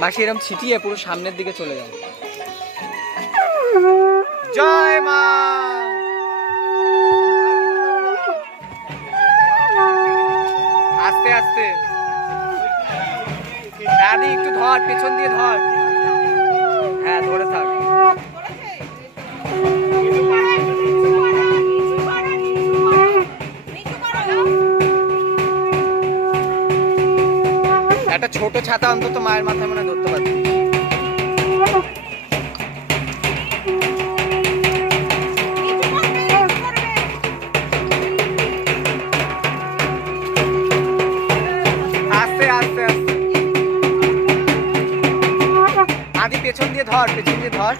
মাসি এরকম ছিটিয়ে পুরো সামনের দিকে চলে যায়। জয় মা। আস্তে আস্তে দাদি একটু ধর, পেছন দিয়ে ধর। হ্যাঁ ধরে থাক। একটা ছোট ছাতা অন্তত মায়ের মাথায় মনে ধরতে পারছি। আস্তে আস্তে আস্তে আদি পেছন দিয়ে ধর, পেছন দিয়ে ধর।